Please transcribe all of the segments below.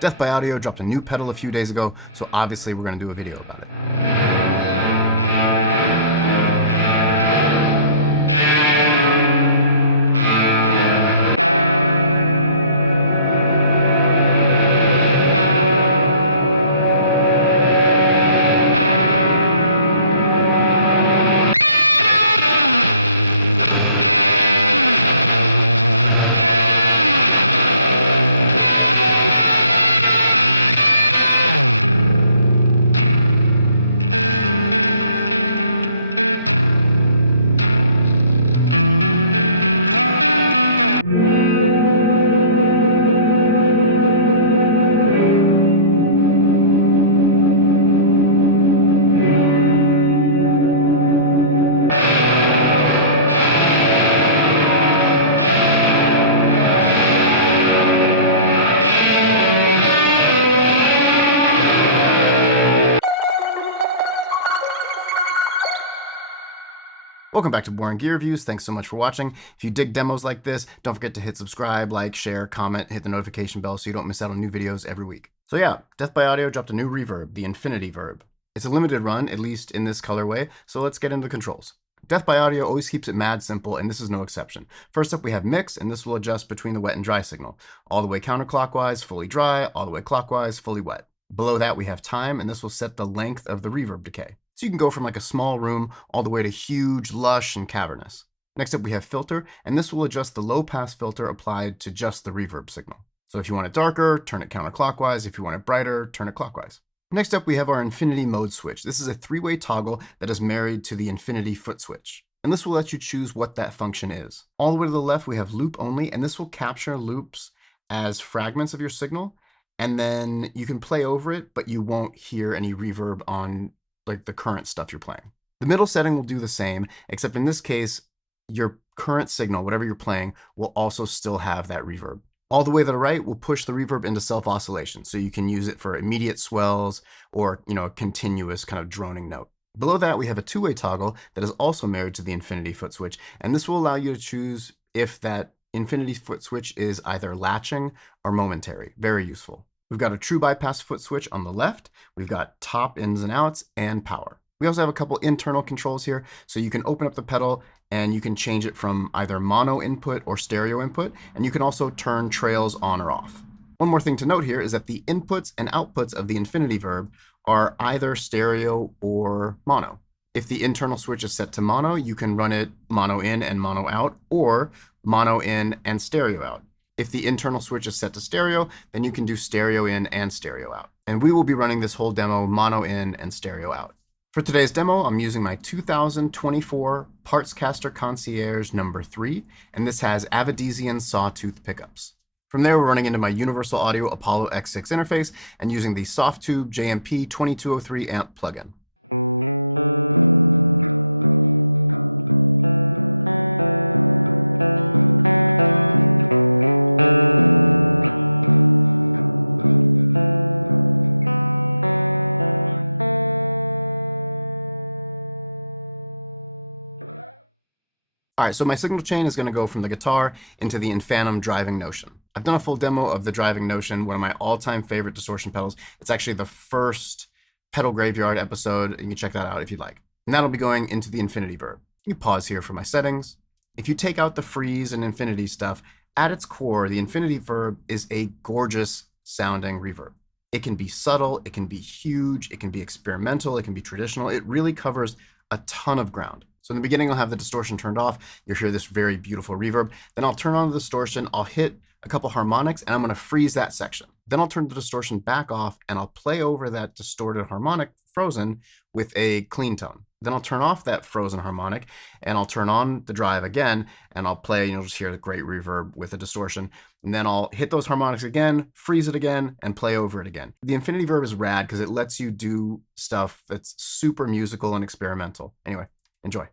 Death by Audio dropped a new pedal a few days ago, so obviously we're going to do a video about it. Welcome back to Boring Gear Reviews. Thanks so much for watching. If you dig demos like this, don't forget to hit subscribe, like, share, comment, hit the notification bell so you don't miss out on new videos every week. So yeah, Death by Audio dropped a new reverb, the Infinity Verb. It's a limited run, at least in this colorway, so let's get into the controls. Death by Audio always keeps it mad simple, and this is no exception. First up, we have mix, and this will adjust between the wet and dry signal. All the way counterclockwise, fully dry, all the way clockwise, fully wet. Below that, we have time, and this will set the length of the reverb decay. So you can go from like a small room all the way to huge, lush, and cavernous. Next up, we have filter, and this will adjust the low-pass filter applied to just the reverb signal. So if you want it darker, turn it counterclockwise. If you want it brighter, turn it clockwise. Next up, we have our infinity mode switch. This is a three-way toggle that is married to the infinity foot switch. And this will let you choose what that function is. All the way to the left, we have loop only, and this will capture loops as fragments of your signal. And then you can play over it, but you won't hear any reverb on like the current stuff you're playing. The middle setting will do the same, except in this case, your current signal, whatever you're playing, will also still have that reverb. All the way to the right will push the reverb into self-oscillation, so you can use it for immediate swells or, a continuous kind of droning note. Below that, we have a two-way toggle that is also married to the infinity foot switch, and this will allow you to choose if that infinity foot switch is either latching or momentary. Very useful. We've got a true bypass foot switch on the left. We've got top ins and outs and power. We also have a couple internal controls here, so you can open up the pedal and you can change it from either mono input or stereo input, and you can also turn trails on or off. One more thing to note here is that the inputs and outputs of the Infinity Verb are either stereo or mono. If the internal switch is set to mono, you can run it mono in and mono out, or mono in and stereo out. If the internal switch is set to stereo, then you can do stereo in and stereo out. And we will be running this whole demo mono in and stereo out. For today's demo, I'm using my 2024 Partscaster Concierge number 3, and this has Avedisian sawtooth pickups. From there, we're running into my Universal Audio Apollo X6 interface and using the Softtube JMP 2203 amp plugin. All right, so my signal chain is going to go from the guitar into the Infanum driving Notion. I've done a full demo of the driving Notion, one of my all-time favorite distortion pedals. It's actually the first pedal graveyard episode. You can check that out if you'd like. And that'll be going into the Infinity Verb. You pause here for my settings. If you take out the freeze and infinity stuff, at its core, the Infinity Verb is a gorgeous sounding reverb. It can be subtle, it can be huge, it can be experimental, it can be traditional. It really covers a ton of ground. So in the beginning, I'll have the distortion turned off. You'll hear this very beautiful reverb. Then I'll turn on the distortion. I'll hit a couple harmonics, and I'm going to freeze that section. Then I'll turn the distortion back off, and I'll play over that distorted harmonic frozen with a clean tone. Then I'll turn off that frozen harmonic, and I'll turn on the drive again, and I'll play, and you'll just hear the great reverb with a distortion. And then I'll hit those harmonics again, freeze it again, and play over it again. The Infinity Verb is rad because it lets you do stuff that's super musical and experimental. Anyway, enjoy.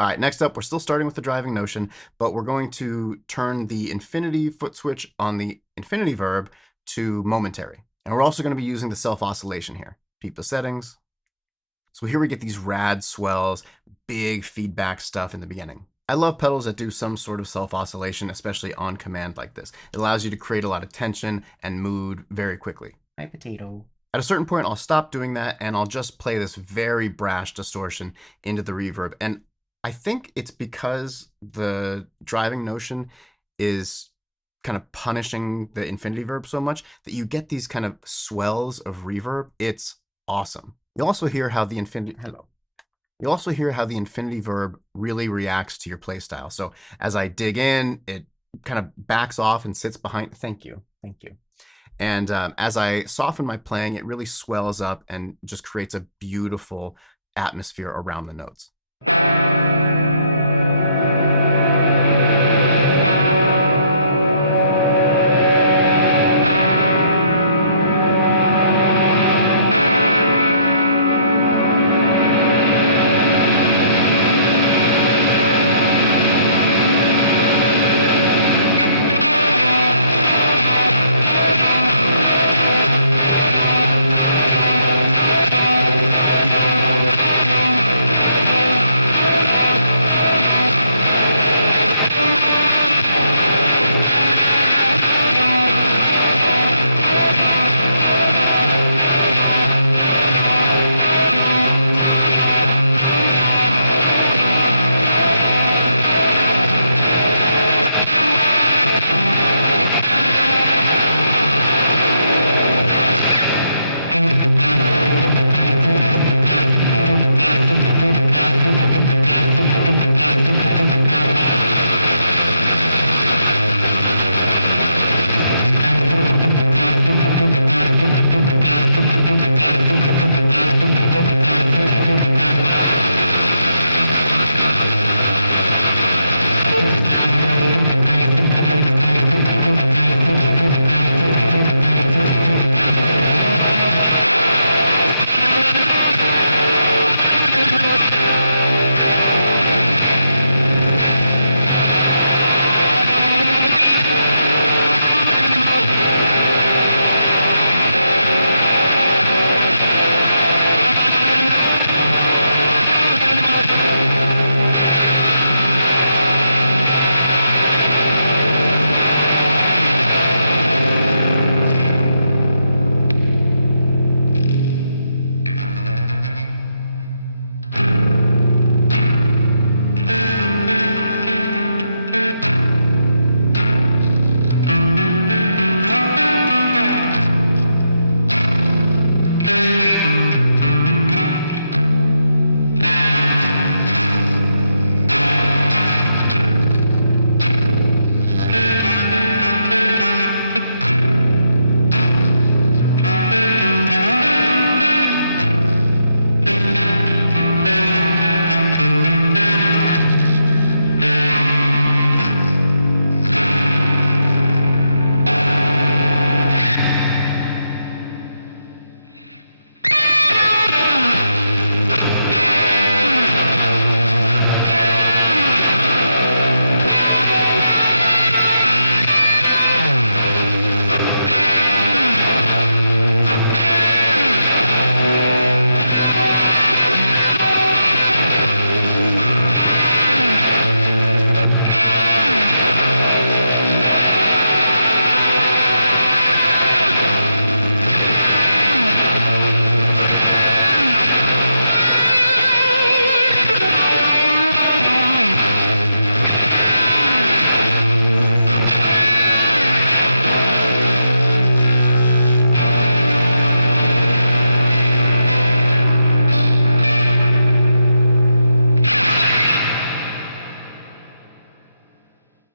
All right, next up, we're still starting with the driving notion, but we're going to turn the infinity foot switch on the infinity verb to momentary. And we're also going to be using the self-oscillation here. Peep the settings. So here we get these rad swells, big feedback stuff in the beginning. I love pedals that do some sort of self-oscillation, especially on command like this. It allows you to create a lot of tension and mood very quickly. My potato. At a certain point, I'll stop doing that and I'll just play this very brash distortion into the reverb. And I think it's because the driving notion is kind of punishing the infinity verb so much that you get these kind of swells of reverb. It's awesome. You also hear how the infinity verb really reacts to your playstyle. So as I dig in, it kind of backs off and sits behind. Thank you. And as I soften my playing, it really swells up and just creates a beautiful atmosphere around the notes.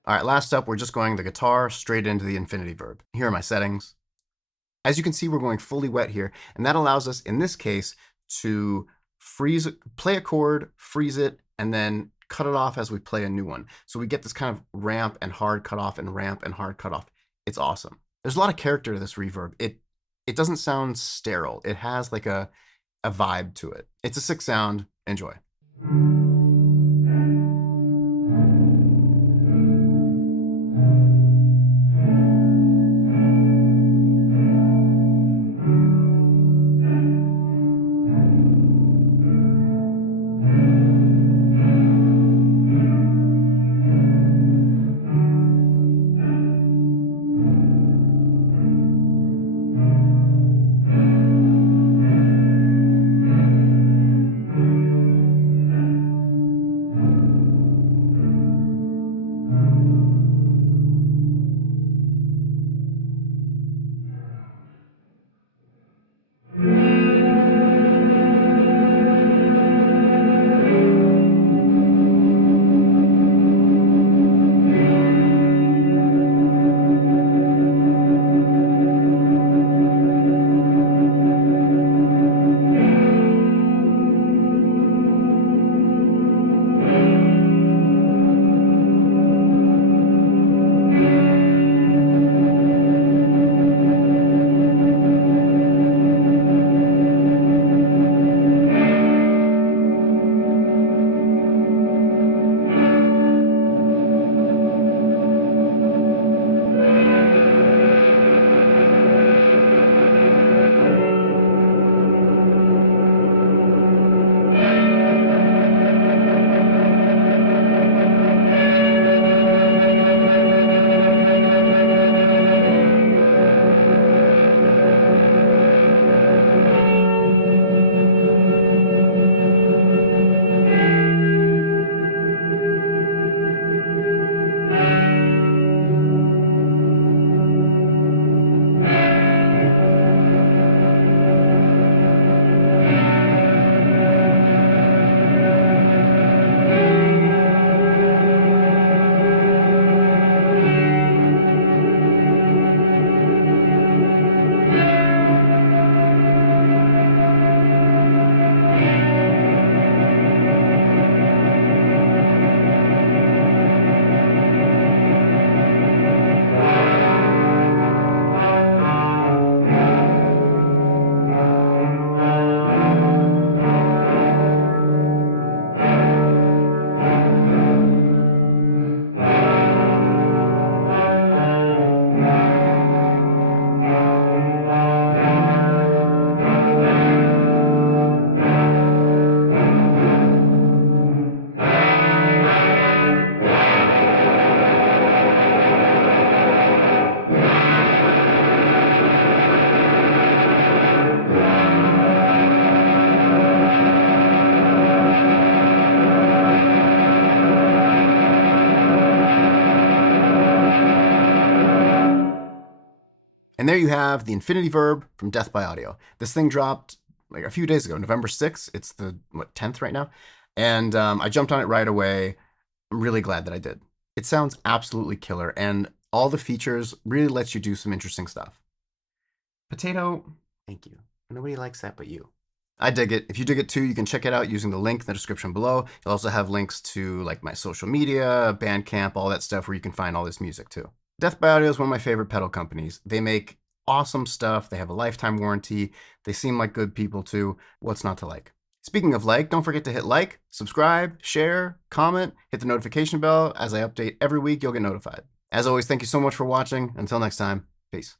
All right, last up, we're just going the guitar straight into the infinity verb. Here are my settings. As you can see, we're going fully wet here, and that allows us, in this case, to play a chord, freeze it, and then cut it off as we play a new one. So we get this kind of ramp and hard cut off and ramp and hard cut off. It's awesome. There's a lot of character to this reverb. It doesn't sound sterile. It has like a vibe to it. It's a sick sound. Enjoy. And there you have the Infinity Verb from Death by Audio. This thing dropped like a few days ago, November 6th. It's the 10th right now. And I jumped on it right away. I'm really glad that I did. It sounds absolutely killer, and all the features really lets you do some interesting stuff. Potato, thank you. Nobody likes that but you. I dig it. If you dig it too, you can check it out using the link in the description below. You'll also have links to like my social media, Bandcamp, all that stuff where you can find all this music too. Death by Audio is one of my favorite pedal companies. They make awesome stuff. They have a lifetime warranty. They seem like good people too. What's not to like? Speaking of like, don't forget to hit like, subscribe, share, comment, hit the notification bell. As I update every week, you'll get notified. As always, thank you so much for watching. Until next time, peace.